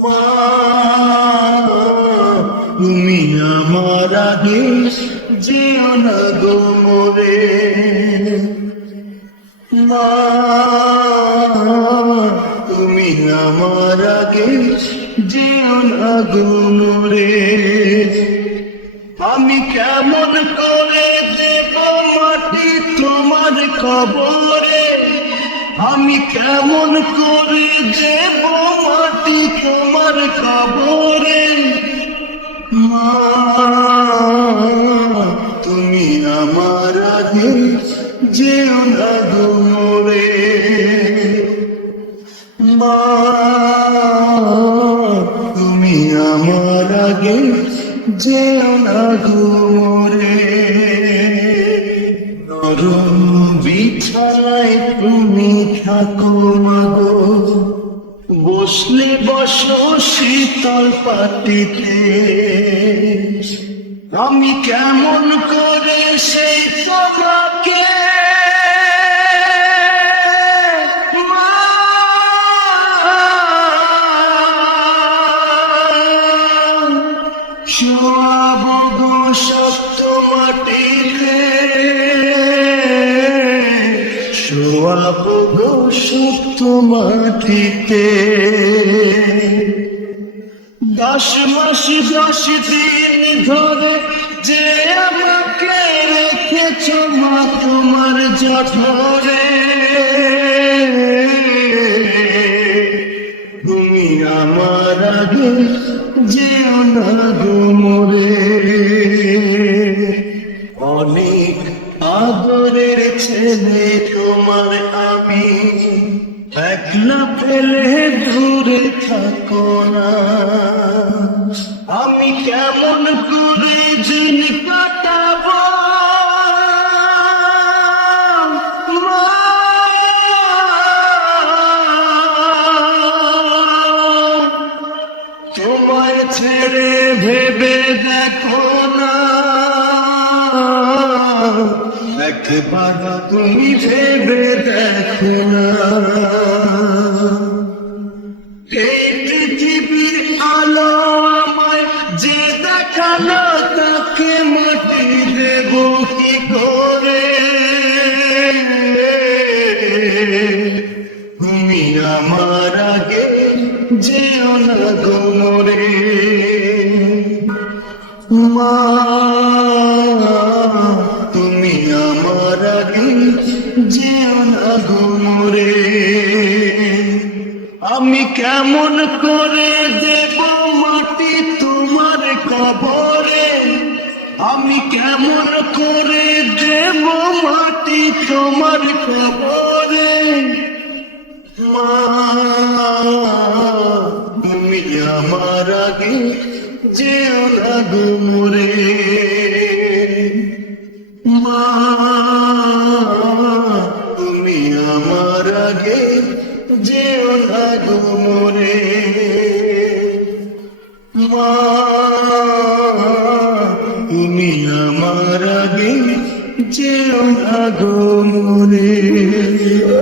মা, তুমি আমার আগে যেও না গো মোরে। মা, তুমি আমার আগে যেও না গো মোরে। আমি কেমন করে দেব মাটি তোমার কবরে, আমি কেমন করে দেব মাটি তোমার কবরে। মা, তুমি আমার আগে যেও না গো মোরে। মা, তুমি আমার আগে যেও না গো মোরে। নরম বিছানায় তুমি থাকো মাগো, বসলে বসো শীতল পাটিতে। আমি কেমন করে সেই তোমাকে শোয়াবো গো শক্ত মাটিতে, শোয়াবো গো শক্ত মাটিতে। 10 মাস 10 দিন ধরে যে আমাকে রেখেছ মা তোমার জঠরে, তুমি আমার আগে যেও না গো মোরে। অনেক আদরের ছেলে তোমার আমি, একলা ফেলে দূরে থাকো না। আমি কেমন করে দিন কাটাবো মা, তোমায় ছেড়ে ভেবে দেখো না, একবার তুমি ভেবে দেখো না। এই পৃথিবীর আলো আমায় যে দেখালো, তাকে মাটি দেব কি করে। তুমি আমার আগে যেও না গো মোরে। মা, তুমি আমার আগে যেও না গো মোরে। আমি কেমন করে দেব মাটি তোমার কবরে, আমি কেমন করে দেব মাটি তোমার কবরে। মা, তুমি আমার আগে যেও